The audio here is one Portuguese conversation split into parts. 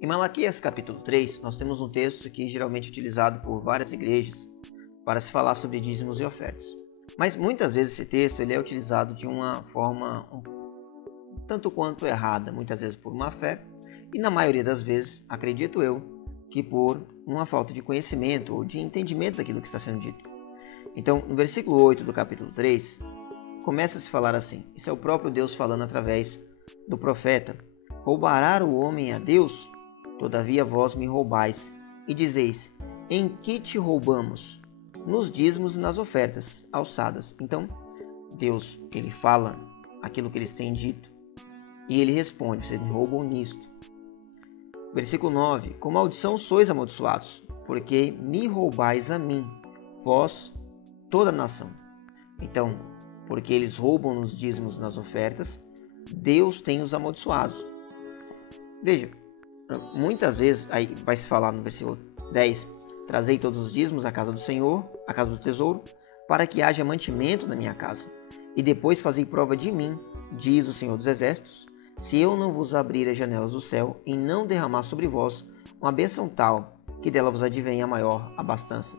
Em Malaquias capítulo 3, nós temos um texto que é geralmente utilizado por várias igrejas para se falar sobre dízimos e ofertas. Mas muitas vezes esse texto ele é utilizado de uma forma tanto quanto errada, muitas vezes por má fé e na maioria das vezes, acredito eu, que por uma falta de conhecimento ou de entendimento daquilo que está sendo dito. Então, no versículo 8 do capítulo 3, começa a se falar assim, isso é o próprio Deus falando através do profeta: roubará o homem a Deus? Todavia vós me roubais, e dizeis: em que te roubamos? Nos dízimos e nas ofertas alçadas. Então, Deus, ele fala aquilo que eles têm dito, e ele responde: vocês me roubam nisto. Versículo 9: com maldição sois amaldiçoados, porque me roubais a mim, vós, toda a nação. Então, porque eles roubam nos dízimos e nas ofertas, Deus tem os amaldiçoados. Veja, muitas vezes, aí vai se falar no versículo 10, trazei todos os dízimos à casa do Senhor, à casa do tesouro, para que haja mantimento na minha casa. E depois fazei prova de mim, diz o Senhor dos Exércitos, se eu não vos abrir as janelas do céu e não derramar sobre vós uma bênção tal, que dela vos advenha a maior abastança.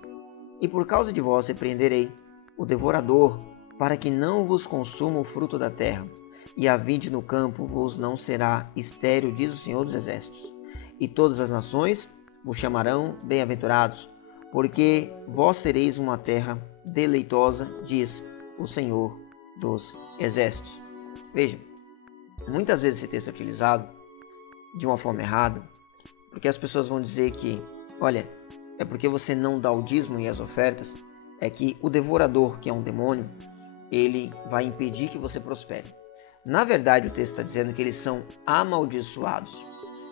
E por causa de vós repreenderei o devorador, para que não vos consuma o fruto da terra, e a vide no campo vos não será estéril, diz o Senhor dos Exércitos. E todas as nações vos chamarão bem-aventurados, porque vós sereis uma terra deleitosa, diz o Senhor dos Exércitos. Veja, muitas vezes esse texto é utilizado de uma forma errada, porque as pessoas vão dizer que, olha, é porque você não dá o dízimo e as ofertas, é que o devorador, que é um demônio, ele vai impedir que você prospere. Na verdade, o texto está dizendo que eles são amaldiçoados,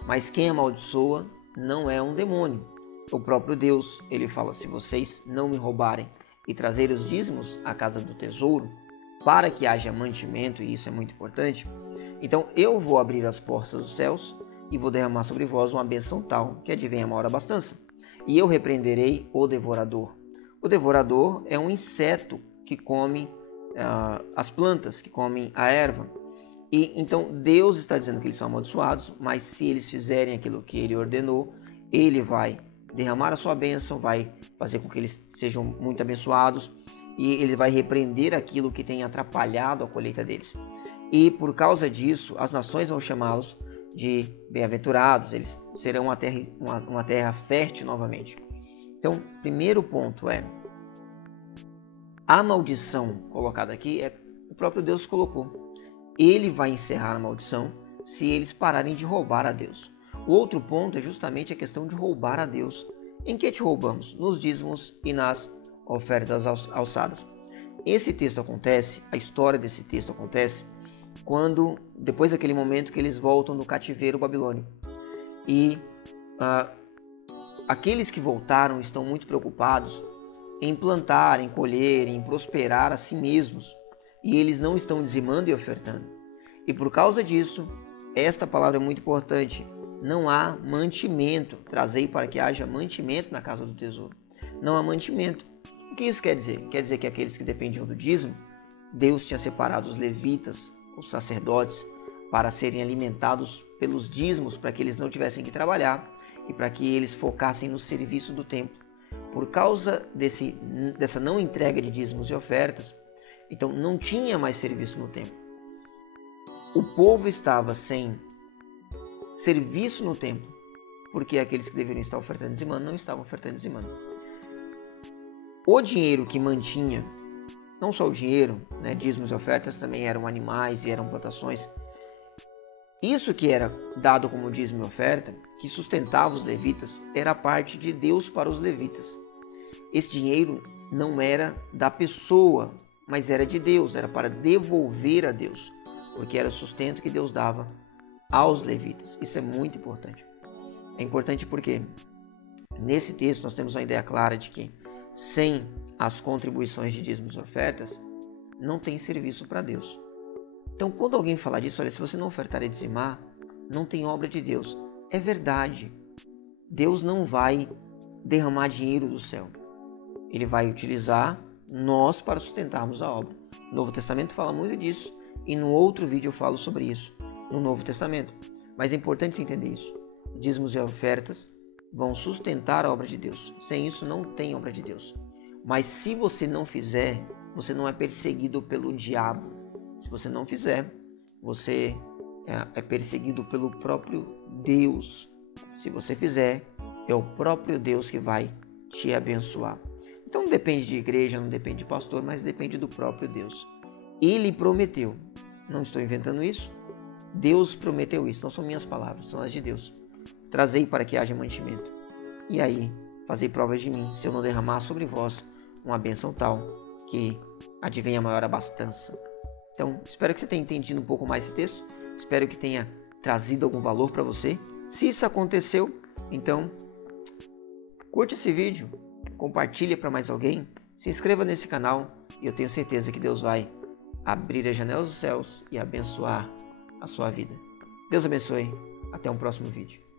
mas quem amaldiçoa não é um demônio. O próprio Deus, ele fala: se vocês não me roubarem e trazerem os dízimos à casa do tesouro, para que haja mantimento, e isso é muito importante, então eu vou abrir as portas dos céus e vou derramar sobre vós uma bênção tal, que advenha a maior abastança. E eu repreenderei o devorador. O devorador é um inseto que come as plantas, que comem a erva. E então Deus está dizendo que eles são amaldiçoados, mas se eles fizerem aquilo que ele ordenou, ele vai derramar a sua bênção, vai fazer com que eles sejam muito abençoados e ele vai repreender aquilo que tem atrapalhado a colheita deles. E por causa disso, as nações vão chamá-los de bem-aventurados, eles serão uma terra fértil novamente. Então, primeiro ponto é, a maldição colocada aqui o próprio Deus colocou. Ele vai encerrar a maldição se eles pararem de roubar a Deus. O outro ponto é justamente a questão de roubar a Deus. Em que te roubamos? Nos dízimos e nas ofertas alçadas. Esse texto acontece, a história desse texto acontece, quando, depois daquele momento que eles voltam do cativeiro babilônico. E aqueles que voltaram estão muito preocupados em plantar, em colher, em prosperar a si mesmos. E eles não estão dizimando e ofertando. E por causa disso, esta palavra é muito importante. Não há mantimento. Trazei para que haja mantimento na casa do tesouro. Não há mantimento. O que isso quer dizer? Quer dizer que aqueles que dependiam do dízimo, Deus tinha separado os levitas, os sacerdotes, para serem alimentados pelos dízimos, para que eles não tivessem que trabalhar e para que eles focassem no serviço do templo. Por causa dessa não entrega de dízimos e ofertas, então não tinha mais serviço no templo. O povo estava sem serviço no templo, porque aqueles que deveriam estar ofertando e dizimando não estavam ofertando e dizimando. O dinheiro que mantinha, não só o dinheiro, dízimos e ofertas também eram animais e eram plantações. Isso que era dado como dízimo e oferta, que sustentava os levitas, era parte de Deus para os levitas. Esse dinheiro não era da pessoa, mas era de Deus, era para devolver a Deus, porque era o sustento que Deus dava aos levitas. Isso é muito importante. É importante porque nesse texto nós temos uma ideia clara de que sem as contribuições de dízimos e ofertas, não tem serviço para Deus. Então, quando alguém falar disso, olha, se você não ofertar e dizimar, não tem obra de Deus. É verdade. Deus não vai derramar dinheiro do céu. Ele vai utilizar nós para sustentarmos a obra. O Novo Testamento fala muito disso e no outro vídeo eu falo sobre isso, no Novo Testamento. Mas é importante você entender isso. dízimos e ofertas vão sustentar a obra de Deus. Sem isso não tem obra de Deus. Mas se você não fizer, você não é perseguido pelo diabo. Se você não fizer, você é perseguido pelo próprio Deus. Se você fizer, é o próprio Deus que vai te abençoar. Então não depende de igreja, não depende de pastor, mas depende do próprio Deus. Ele prometeu, não estou inventando isso, Deus prometeu isso, não são minhas palavras, são as de Deus. Trazei para que haja mantimento. E aí, fazei provas de mim, se eu não derramar sobre vós uma bênção tal, que advenha maior abastança. Então, espero que você tenha entendido um pouco mais esse texto, espero que tenha trazido algum valor para você. Se isso aconteceu, então, curte esse vídeo, compartilhe para mais alguém, se inscreva nesse canal e eu tenho certeza que Deus vai abrir as janelas dos céus e abençoar a sua vida. Deus abençoe, até um próximo vídeo.